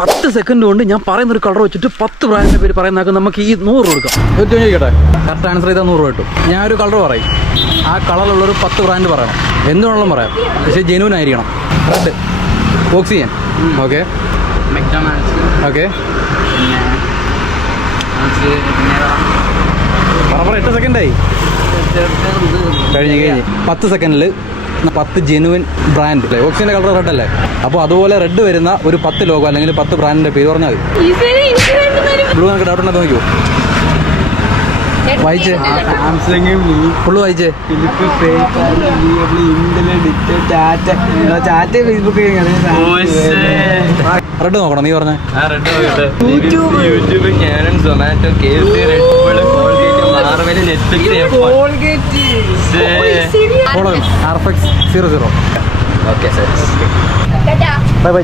10 second കൊണ്ട് ഞാൻ പറയുന്നൊരു കളർ വെച്ചിട്ട് 10 ബ്രാൻഡിൻ്റെ പേര് പറയുന്നതൊക്കെ നമുക്ക് ഈ 100 കൊടുക്കാം. ഏറ്റവും ചോദിക്കട്ടെ, കറക്റ്റ് ആൻസർ ചെയ്താൽ 100 കിട്ടും. ഞാനൊരു കളർ പറയും, ആ കളറിലുള്ളൊരു 10 ബ്രാൻഡ് പറയണം. എന്തുവേണമെങ്കിലും പറയാം, പക്ഷേ ജെന്യൂൻ ആയിരിക്കണം. റെഡ്, ഓക്സിജൻ, ഓക്കെ, ഓക്കെ, പറ 8 സെക്കൻഡായി കഴിഞ്ഞ് 10 സെക്കൻഡിൽ 10 ജെനുവിൻ ബ്രാൻഡ്. ഓക്സിജൻ്റെ കളർ റെഡ് അല്ലേ? അപ്പോൾ അതുപോലെ റെഡ് വരുന്ന ഒരു 10 ലോഗോ അല്ലെങ്കിൽ 10 ബ്രാൻഡിൻ്റെ പേര് പറഞ്ഞാൽ മതി. ബ്ലൂ നമുക്ക് ഡൗട്ട് ഉണ്ടെന്ന് നോക്കിയോ? വായിച്ചേ, ഫുള്ള് വായിച്ചേ. റെഡ് നോക്കണം, നീ പറഞ്ഞേ. YouTube, cannon, Zomato, KFC, red bull, Colgate, Marvell, Netflix, RFX 00. Okay sir. Bye bye.